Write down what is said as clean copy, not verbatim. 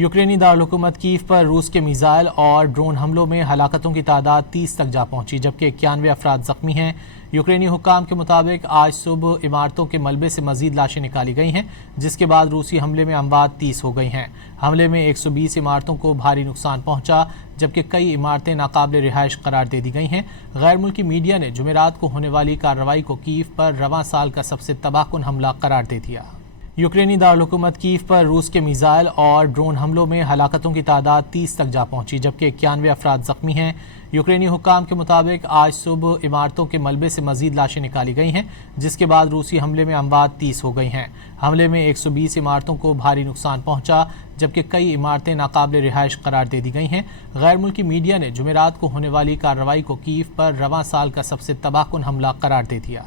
यूक्रेनी दारकूमत कीव पर रूस के मिसाइल और ड्रोन हमलों में हलाकतों की तादाद 30 तक जा पहुंची, जबकि 91 अफराद जख्मी हैं। यूक्रेनी हुक्काम के मुताबिक आज सुबह इमारतों के मलबे से मजीद लाशें निकाली गई हैं, जिसके बाद रूसी हमले में अमवात 30 हो गई हैं। हमले में 120 इमारतों को भारी नुकसान पहुंचा, जबकि कई इमारतें नाकाबिल रिहाइश करार दे दी गई हैं। गैर मुल्की मीडिया ने जुमेरात को होने वाली कार्रवाई को कीव पर रवां साल का सबसे तबाहकुन हमला करार दे दिया। यूक्रेनी दारकूमत कीव पर रूस के मिसाइल और ड्रोन हमलों में हलाकतों की तादाद 30 तक जा पहुंची, जबकि 91 अफराद जख्मी हैं। यूक्रेनी हुक्काम के मुताबिक आज सुबह इमारतों के मलबे से मजीद लाशें निकाली गई हैं, जिसके बाद रूसी हमले में अमवात 30 हो गई हैं। हमले में 120 इमारतों को भारी नुकसान पहुंचा, जबकि कई इमारतें नाकाबिल रिहाइश करार दे दी गई हैं। गैर मुल्की मीडिया ने जुमेरात को होने वाली कार्रवाई को कीव पर रवां साल का सबसे तबाहकुन हमला करार दे दिया।